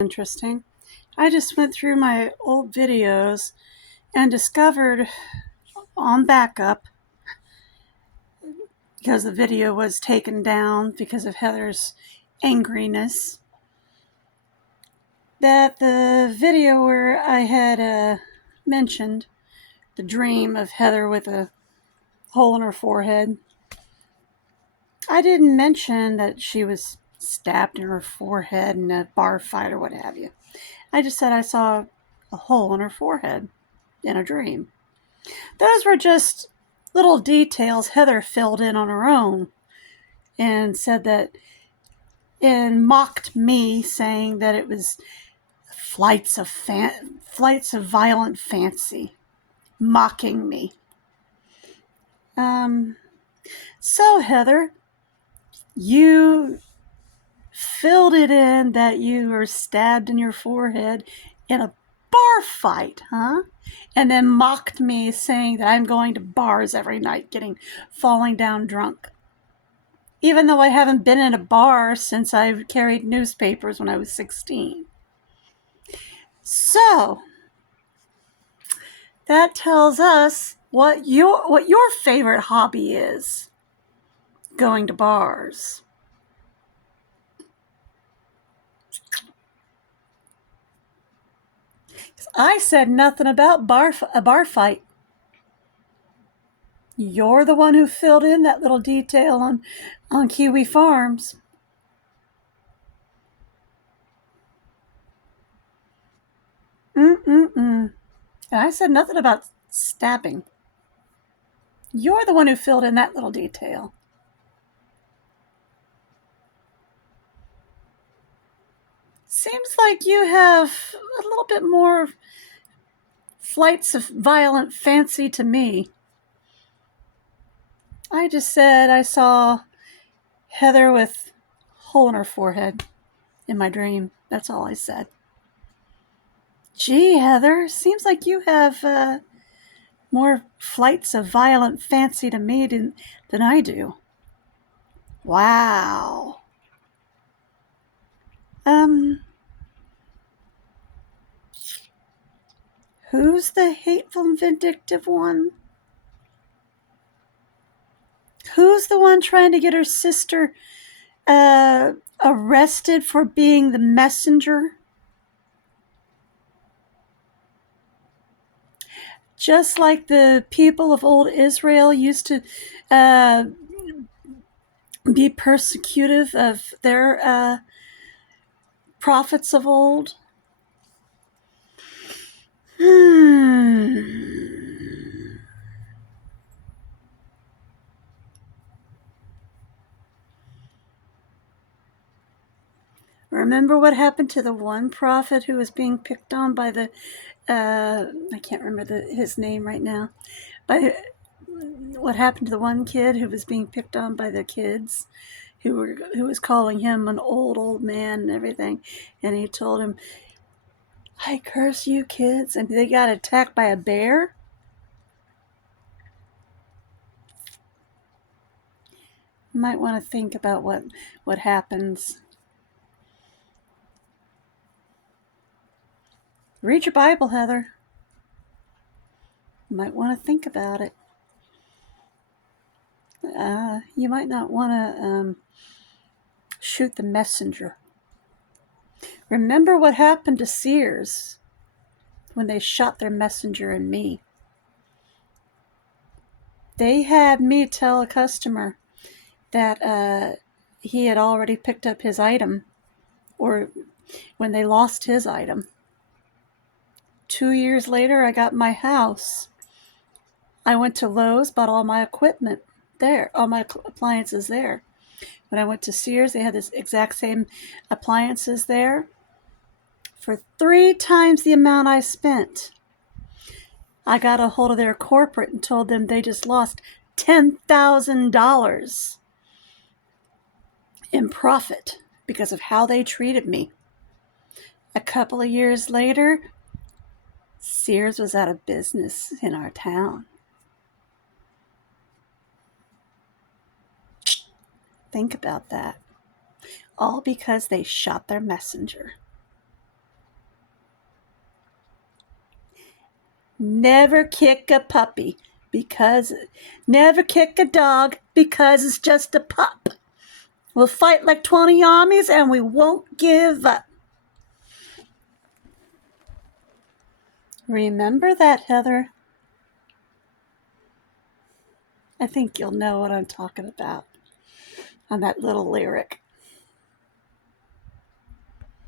Interesting. I just went through my old videos and discovered on backup, because the video was taken down because of Heather's angriness, that the video where I had mentioned the dream of Heather with a hole in her forehead, I didn't mention that she was stabbed in her forehead in a bar fight or what have you. I just said I saw a hole in her forehead in a dream. Those were just little details Heather filled in on her own and said that, and mocked me, saying that it was flights of violent fancy, mocking me. So Heather, you filled it in that you were stabbed in your forehead in a bar fight, huh? And then mocked me, saying that I'm going to bars every night, falling down drunk. Even though I haven't been in a bar since I carried newspapers when I was 16. So, that tells us what your favorite hobby is. Going to bars. I said nothing about a bar fight. You're the one who filled in that little detail on Kiwi Farms. And I said nothing about stabbing. You're the one who filled in that little detail. Seems like you have a little bit more flights of violent fancy to me. I just said I saw Heather with a hole in her forehead in my dream. That's all I said. Gee, Heather, seems like you have more flights of violent fancy to me than I do. Wow. Who's the hateful and vindictive one? Who's the one trying to get her sister arrested for being the messenger? Just like the people of old Israel used to be persecutive of their prophets of old. Remember what happened to the one prophet who was being picked on by the I can't remember his name right now. What happened to the one kid who was being picked on by the kids, who was calling him an old man and everything, and he told him, "I curse you kids," and they got attacked by a bear. You might want to think about what happens. Read your Bible, Heather. You might want to think about it. You might not want to shoot the messenger. Remember what happened to Sears when they shot their messenger and me. They had me tell a customer that he had already picked up his item, or when they lost his item. 2 years later, I got my house. I went to Lowe's, bought all my equipment there, all my appliances there. When I went to Sears, they had this exact same appliances there for 3 times the amount I spent. I got a hold of their corporate and told them they just lost $10,000 in profit because of how they treated me. A couple of years later, Sears was out of business in our town. Think about that. All because they shot their messenger. Never kick a puppy because never kick a dog because it's just a pup. We'll fight like 20 armies and we won't give up. Remember that, Heather? I think you'll know what I'm talking about on that little lyric.